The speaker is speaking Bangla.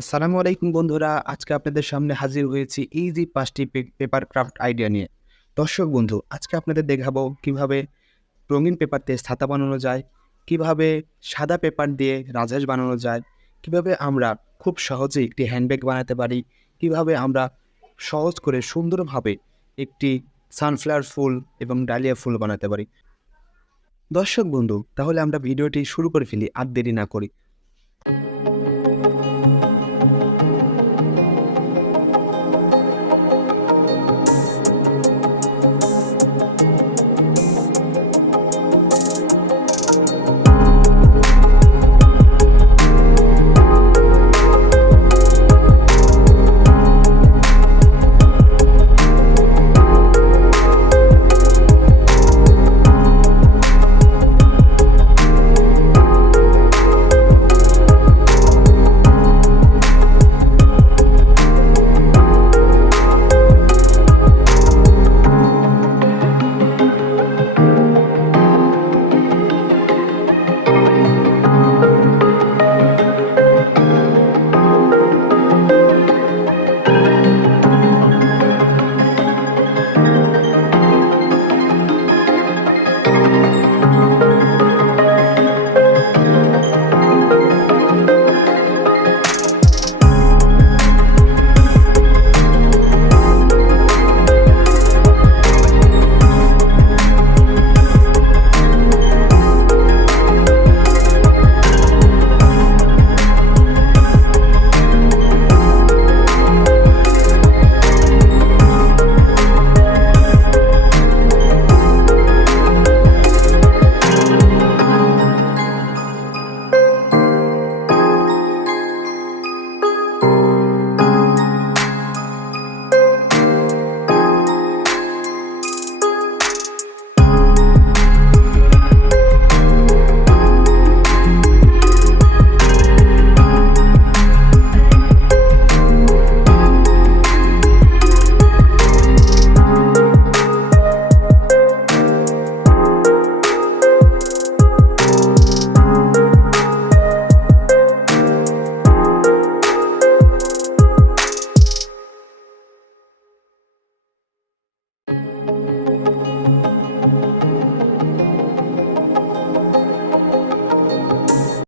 আসসালামু আলাইকুম বন্ধুরা, আজকে আপনাদের সামনে হাজির হয়েছি এই যে ৫টি পেপার ক্রাফট আইডিয়া নিয়ে। দর্শক বন্ধু, আজকে আপনাদের দেখাবো কিভাবে রঙিন পেপার দিয়ে ছাতা বানানো যায়, কিভাবে সাদা পেপার দিয়ে রাজহাঁস বানানো যায়, কিভাবে আমরা খুব সহজেই একটি হ্যান্ডব্যাগ বানাতে পারি, কিভাবে আমরা সহজ করে সুন্দরভাবে একটি সানফ্লাওয়ার ফুল এবং ডালিয়া ফুল বানাতে পারি। দর্শক বন্ধু, তাহলে আমরা ভিডিওটি শুরু করে ফেলি আর দেরি না করি।